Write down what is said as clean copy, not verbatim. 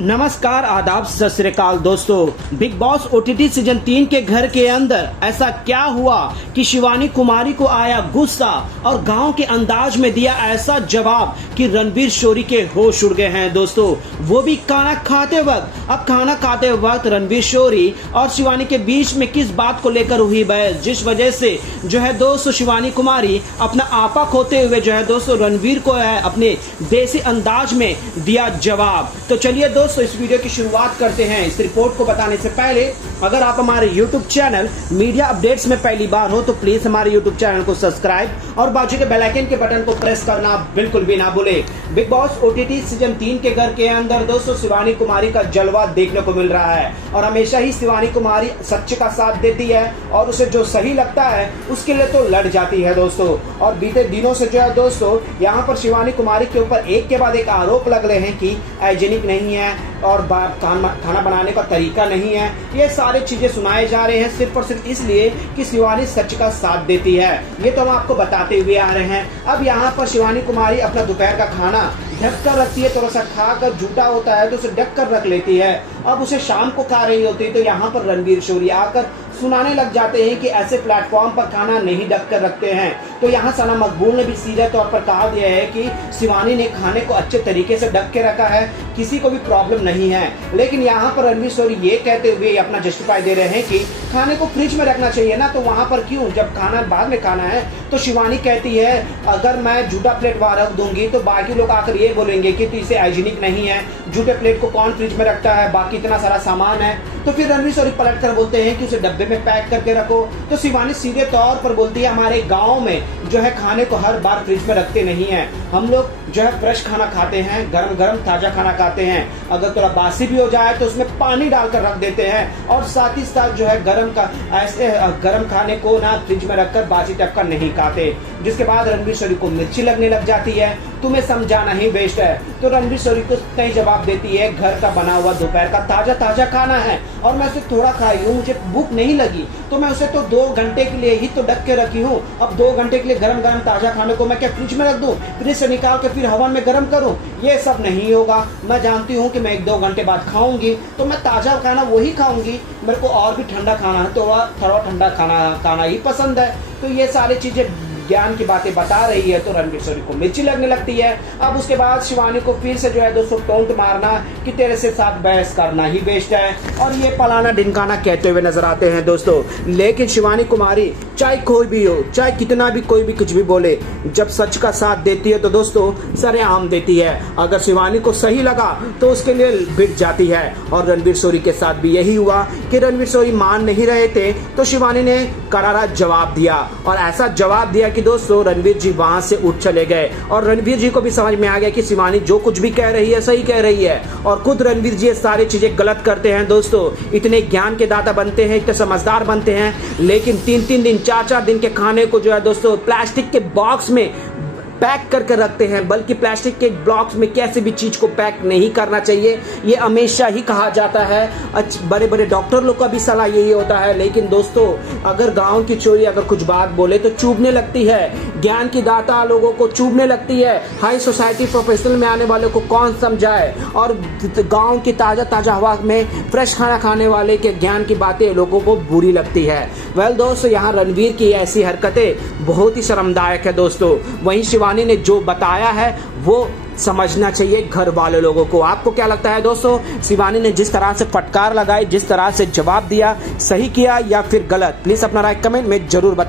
नमस्कार, आदाब, सत श्री अकाल दोस्तों। बिग बॉस ओटीटी सीजन 3 के घर के अंदर ऐसा क्या हुआ कि शिवानी कुमारी को आया गुस्सा और गांव के अंदाज में दिया ऐसा जवाब कि रणवीर शोरी के होश उड़ गए हैं दोस्तों, वो भी खाना खाते वक्त। अब खाना खाते वक्त रणवीर शोरी और शिवानी के बीच में किस बात को लेकर हुई बहस, जिस वजह से जो है दोस्तों शिवानी कुमारी अपना आपा खोते हुए जो है दोस्तों रणवीर को है अपने देसी अंदाज में दिया जवाब। तो चलिए दोस्तों इस वीडियो की शुरुआत करते हैं। इस रिपोर्ट को बताने से पहले अगर आप हमारे YouTube चैनल मीडिया अपडेट्स में पहली बार हो तो प्लीज हमारे YouTube चैनल को सब्सक्राइब और बाजू के बेल आइकन के बटन को प्रेस करना बिल्कुल भी ना भूले। बिग बॉस ओटीटी सीजन 3 के घर के अंदर दोस्तों शिवानी कुमारी का जलवा देखने को मिल रहा है और हमेशा ही शिवानी कुमारी सच्चे का साथ देती है और उसे जो सही लगता है उसके लिए तो लड़ जाती है दोस्तों। और बीते दिनों से जो है दोस्तों यहाँ पर शिवानी कुमारी के ऊपर एक के बाद एक आरोप लग रहे हैं कि हाइजीनिक नहीं है और खाना बनाने का तरीका नहीं है। ये सारी चीजें सुनाए जा रहे हैं सिर्फ और सिर्फ इसलिए कि शिवानी सच का साथ देती है। ये तो हम आपको बताते हुए आ रहे हैं। अब यहाँ पर शिवानी कुमारी अपना दोपहर का खाना ढक कर रखती है, थोड़ा सा खाकर झूठा होता है तो उसे ढक कर रख लेती है। अब उसे शाम को खा रही होती है तो यहाँ पर रणवीर शोरी आकर सुनाने लग जाते हैं कि ऐसे प्लेटफॉर्म पर खाना नहीं ढक कर रखते हैं। तो यहाँ सना मकबूल ने भी सीधे तौर पर कहा दिया है कि शिवानी ने खाने को अच्छे तरीके से ढक के रखा है, किसी को भी प्रॉब्लम नहीं है। लेकिन यहाँ पर रणवीर शोरी ये कहते हुए अपना जस्टिफाई दे रहे हैं कि खाने को फ्रिज में रखना चाहिए ना, तो वहां पर क्यों, जब खाना बाद में खाना है। तो शिवानी कहती है अगर मैं झूठा प्लेट वहां रख दूंगी तो बाकी लोग आकर ये बोलेंगे कि तो इसे हाइजीनिक नहीं है, झूठे प्लेट को कौन फ्रिज में रखता है, बाकी इतना सारा सामान है। तो फिर रणवीर शोरी पलट कर बोलते हैं कि उसे डब्बे में पैक करके रखो। तो शिवानी सीधे तौर पर बोलती है हमारे गाँव में जो है खाने को हर बार फ्रिज में रखते नहीं है, हम लोग जो है फ्रेश खाना खाते हैं, गरम गरम ताजा खाना खाते हैं। अगर थोड़ा बासी भी हो जाए तो उसमें पानी डालकर रख देते हैं और साथ ही साथ जो है गरम खाने को ना फ्रिज में रखकर बासी टाइप का नहीं खाते। जिसके बाद रणवीर शोरी को मिर्ची लगने लग जाती है, तुम्हें समझाना ही बेस्ट है। तो रणवीर शोरी को सही जवाब देती है घर का बना हुआ दोपहर का ताजा ताजा खाना है और मैं उसे थोड़ा खाई हूँ, मुझे भूख नहीं लगी तो मैं उसे तो 2 घंटे के लिए ही तो ढक के रखी हूँ। अब 2 घंटे के लिए गरम गरम ताजा खाने को मैं क्या फ्रिज में रख दूं, फ्रिज से निकाल के फिर हवा में गर्म करूं, ये सब नहीं होगा। मैं जानती हूँ कि मैं 1-2 घंटे बाद खाऊंगी तो मैं ताजा खाना वही खाऊंगी, मेरे को और भी ठंडा खाना है तो थोड़ा ठंडा खाना ही पसंद है। तो ये सारी चीजें ज्ञान की बातें बता रही है तो रणवीर शोरी को मिर्ची लगने लगती है। अब उसके बाद शिवानी को फिर से जो है दोस्तों टोंट मारना कि तेरे से साथ बहस करना ही बेस्ट है और ये पलाना ढिनकाना कहते हुए नजर आते हैं दोस्तों। लेकिन शिवानी कुमारी चाहे कोई भी हो, चाहे कितना भी कोई भी कुछ भी बोले, जब सच का साथ देती है तो दोस्तों सरेआम देती है। अगर शिवानी को सही लगा तो उसके लिए बिक जाती है और रणवीर शोरी के साथ भी यही हुआ कि रणवीर शोरी मान नहीं रहे थे तो शिवानी ने करारा जवाब दिया और ऐसा जवाब दिया कि दोस्तों रणवीर जी वहां से उठ चले गए और रणवीर जी को भी समझ में आ गया कि शिवानी जो कुछ भी कह रही है सही कह रही है और खुद रणवीर जी ये सारी चीजें गलत करते हैं दोस्तों। इतने ज्ञान के दाता बनते हैं, इतने समझदार बनते हैं, लेकिन 3-3 दिन 4-4 दिन के खाने को जो है दोस्तों प्लास्टिक के बॉक्स में पैक करके रखते हैं, बल्कि प्लास्टिक के बॉक्स में कैसे भी चीज को पैक नहीं करना चाहिए, ये हमेशा ही कहा जाता है। बड़े बड़े डॉक्टर लोग का भी सलाह यही होता है। लेकिन दोस्तों अगर गांव की चोरी अगर कुछ बात बोले तो चुभने लगती है, ज्ञान की दाता लोगों को चुभने लगती है। हाई सोसाइटी प्रोफेशनल में आने वाले को कौन समझाए और गाँव की ताजा ताजा हवा में फ्रेश खाना खाने वाले के ज्ञान की बातें लोगों को बुरी लगती है। वेल दोस्तों यहाँ रणवीर की ऐसी हरकतें बहुत ही शर्मदायक है दोस्तों। वहीं शिवानी ने जो बताया है वो समझना चाहिए घर वाले लोगों को। आपको क्या लगता है दोस्तों, शिवानी ने जिस तरह से फटकार लगाई, जिस तरह से जवाब दिया, सही किया या फिर गलत? प्लीज अपना राय कमेंट में जरूर बताएं।